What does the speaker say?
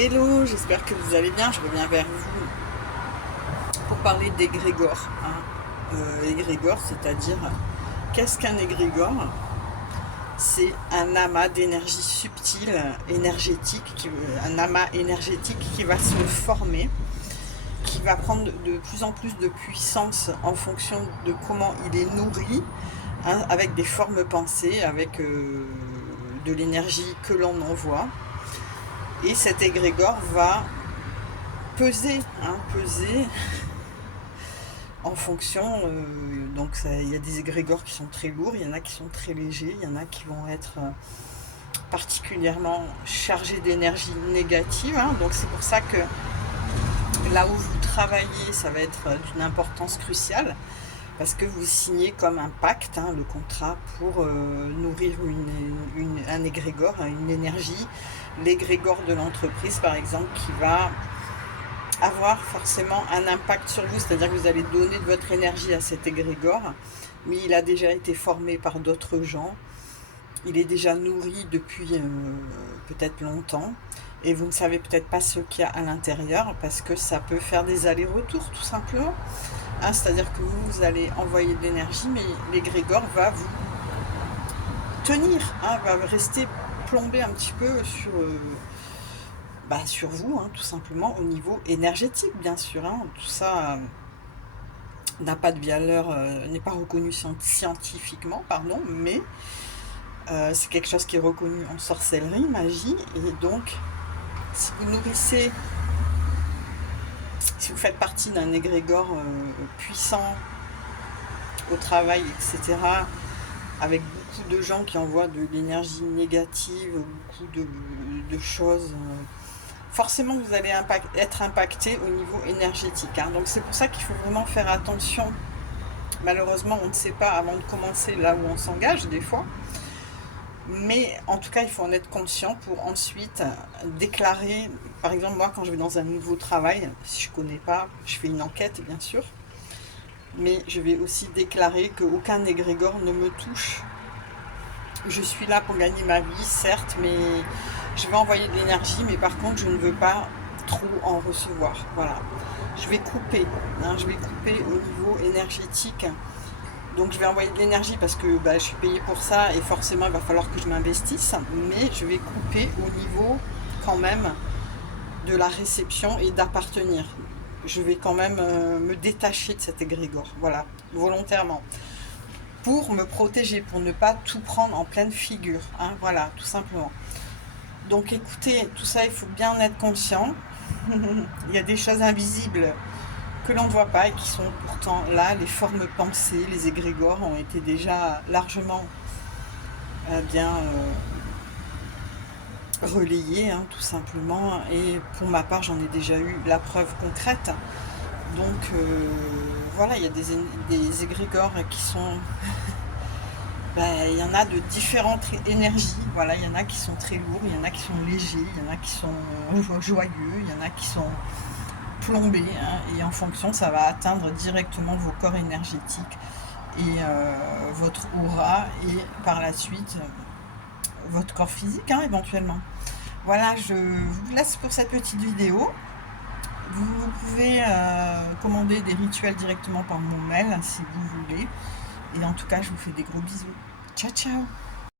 Hello, j'espère que vous allez bien. Je reviens vers vous pour parler d'égrégore. Égrégore, c'est-à-dire, qu'est-ce qu'un égrégore? C'est un amas d'énergie subtile, énergétique, un amas énergétique qui va se former, qui va prendre de plus en plus de puissance en fonction de comment il est nourri, avec des formes pensées, avec de l'énergie que l'on envoie. Et cet égrégore va peser, peser en fonction. Donc il y a des égrégores qui sont très lourds, il y en a qui sont très légers, il y en a qui vont être particulièrement chargés d'énergie négative. Donc c'est pour ça que là où vous travaillez, ça va être d'une importance cruciale, parce que vous signez comme un pacte, le contrat, pour nourrir un égrégore, une énergie, l'égrégore de l'entreprise par exemple, qui va avoir forcément un impact sur vous, c'est-à-dire que vous allez donner de votre énergie à cet égrégore, mais il a déjà été formé par d'autres gens, il est déjà nourri depuis peut-être longtemps, et vous ne savez peut-être pas ce qu'il y a à l'intérieur, parce que ça peut faire des allers-retours tout simplement. C'est-à-dire que vous allez envoyer de l'énergie, mais l'égrégore va vous tenir, va rester plombé un petit peu sur vous, tout simplement, au niveau énergétique, bien sûr. Tout ça n'a pas de valeur, n'est pas reconnu scientifiquement, pardon, mais c'est quelque chose qui est reconnu en sorcellerie, magie, et donc, si vous nourrissez, si vous faites partie d'un égrégore puissant au travail, etc., avec beaucoup de gens qui envoient de l'énergie négative, beaucoup de choses, forcément vous allez être impacté au niveau énergétique. Donc c'est pour ça qu'il faut vraiment faire attention. Malheureusement, on ne sait pas avant de commencer là où on s'engage des fois. Mais en tout cas, il faut en être conscient pour ensuite déclarer. Par exemple, moi, quand je vais dans un nouveau travail, si je ne connais pas, je fais une enquête, bien sûr. Mais je vais aussi déclarer qu'aucun égrégore ne me touche. Je suis là pour gagner ma vie, certes, mais je vais envoyer de l'énergie, mais par contre, je ne veux pas trop en recevoir. Voilà. Je vais couper. Je vais couper au niveau énergétique. Donc je vais envoyer de l'énergie parce que je suis payée pour ça et forcément il va falloir que je m'investisse, mais je vais couper au niveau quand même de la réception et d'appartenir. Je vais quand même me détacher de cet égrégore, voilà, volontairement, pour me protéger, pour ne pas tout prendre en pleine figure, voilà, tout simplement. Donc écoutez, tout ça, il faut bien en être conscient. Il y a des choses invisibles que l'on ne voit pas et qui sont pourtant là. Les formes pensées, les égrégores ont été déjà largement bien relayés, tout simplement. Et pour ma part, j'en ai déjà eu la preuve concrète. Donc voilà, il y a des égrégores qui sont... il y en a de différentes énergies. Voilà, il y en a qui sont très lourds, il y en a qui sont légers, il y en a qui sont joyeux, il y en a qui sont plombés, et en fonction, ça va atteindre directement vos corps énergétiques et votre aura, et par la suite votre corps physique, éventuellement. Voilà, je vous laisse pour cette petite vidéo. Vous pouvez commander des rituels directement par mon mail si vous voulez. Et en tout cas, je vous fais des gros bisous. Ciao, ciao!